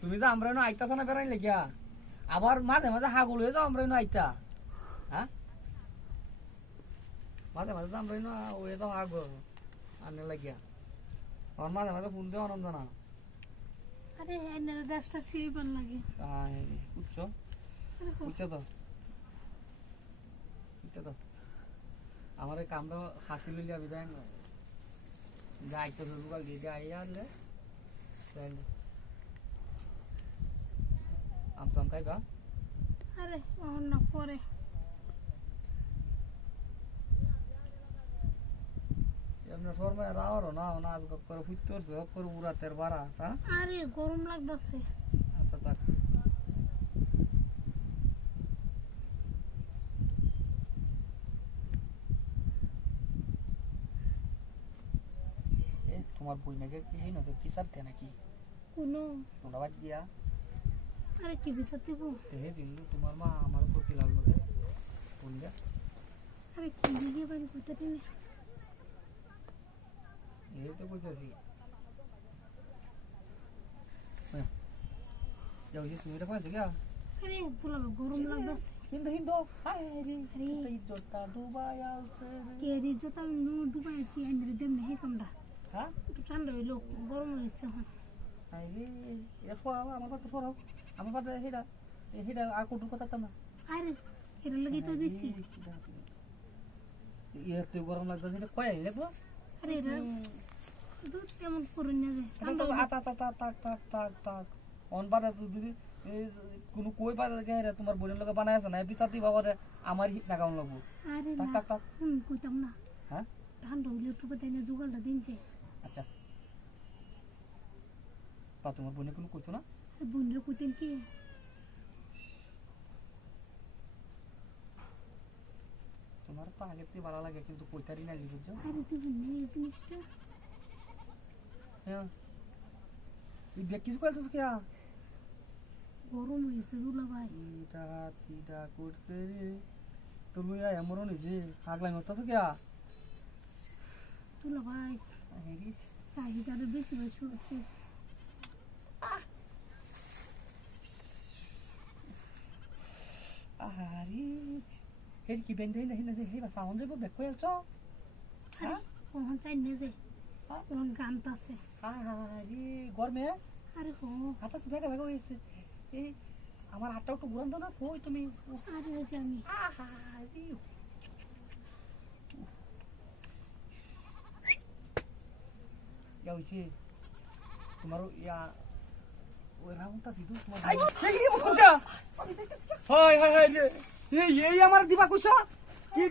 তুমি যে আমরা আইতা না বেড়াই লেগিয়া আবার মাঝে মাঝে হাগুল হয়ে যাও আমরা আইতা হ্যাঁ মাঝে মাঝে তো আমরা হয়ে যাও হাগু আনে লাগিয়া আমার মাঝে মাঝে ফোন দেওয়া আনন্দ না আরে এনে গাছটা সিঁড়িবার লাগে বুঝছো বুঝছো তো বুঝছো তো আমার এই কামটা হাসি লইলে আমি যাই যাই তো দুর্গাল দিয়ে আইয়া আনলে আমসাম খাইবা আরে অন্য পরে এমনি শর্মা রাওয়ারও না না আজ করে ফুটতে হচ্ছে হক করে উড়াতের বাড়া হ্যাঁ আরে গরম লাগতেছে আচ্ছা থাক তোমার বই নাকি কি না তো পিসার দে নাকি কোনো তোমরা বাদ দিয়া আরে কি বিচার দিব হে দিন তোমার মা আমার প্রতি লাগলো রে কোন যা আরে কি দিকে বাড়ি করতে দিনে এই তো কইতাছি যাও যে তুমি এটা কইছো কি আরে তোলা গরম লাগতেছে হিন্দু হিন্দু হাই রে ইজ্জতটা ডুবাই আছে কে রে জোতা ডুবাই আছি আন্দ্রে দেম নেই কোনটা হ্যাঁ একটু ঠান্ডা হইলো গরম হয়েছে হ্যাঁ হাই রে এটা সরাও আমার কথা সরাও আমার কথা হেডা হেডা আর কোন কথা তা না আরে এর লাগি তো দিছি এতে গরম লাগতেছে এটা কয় লাগবো আরে এরা দুধ কেমন করে নেবে আতা তা তা তাক তাক তাক তাক অন বাদা তো দিদি কোন কই বাদা গে রে তোমার বোনের লগে বানায় আছে না পিছাতি বাবারে আমার হিট না কাউন লাগবো আরে তাক না তাক তাক কইতাম না হ্যাঁ ঠান্ডা হইলে একটু কথা এনে জোগাড়টা দিনছে আচ্ছা পা তোমার বোনে কোনো কইতো না বোনের কইতেন কি তোমার তো আগে থেকে ভালো লাগে কিন্তু কইতারি না বুঝছো আরে তুই নেই জিনিসটা হ্যাঁ তুই দেখ কিছু কইছিস কি গরম হয়েছে দুলা ভাই এটা তিটা করতে রে তুমি এমন হইছে আগলাই মত কি দুলা ভাই হেরি চাহিদাটা বেশি হয়ে শুনছি আহারি হেরি কি বেন্দে না হিনা হে বা সাউন্ড দেব বেক কই আছো হ্যাঁ কোন চাই নে যে কোন গানটা আছে আহারি গরমে আরে হো আচ্ছা বেগা বেগা হইছে এই আমার হাতটা একটু ঘুরান দাও না কই তুমি আরে ওই যে আমি আহারি ইয়া হইছে তোমার ইয়া ওই রাউন্ডটা দিদু তোমার আই এই মুখটা হাই হাই হাই এই আমার দিবা কইছো কি